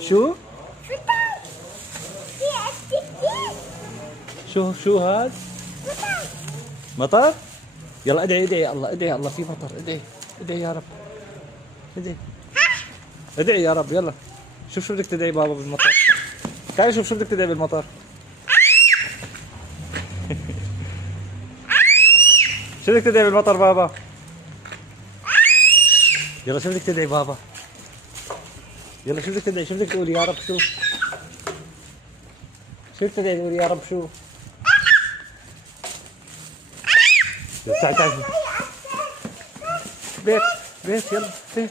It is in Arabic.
شو؟ شو هاد؟ مطر؟ يلا ادعي ادعي يا الله، ادعي يا الله في مطر، ادعي ادعي يا رب، ادعي ادعي يا رب. يلا شوف شو بدك تدعي بابا بالمطر. تعال شوف شو بدك تدعي بالمطر. شو بدك تدعي بالمطر بابا؟ يلا شو بدك تدعي بابا؟ يلا شو بدك تدعي؟ شو بدك تقول يا رب؟ شو بدك تدعي؟ تقول يا رب شو؟ تعال تعال بيت بيت يلا بيت.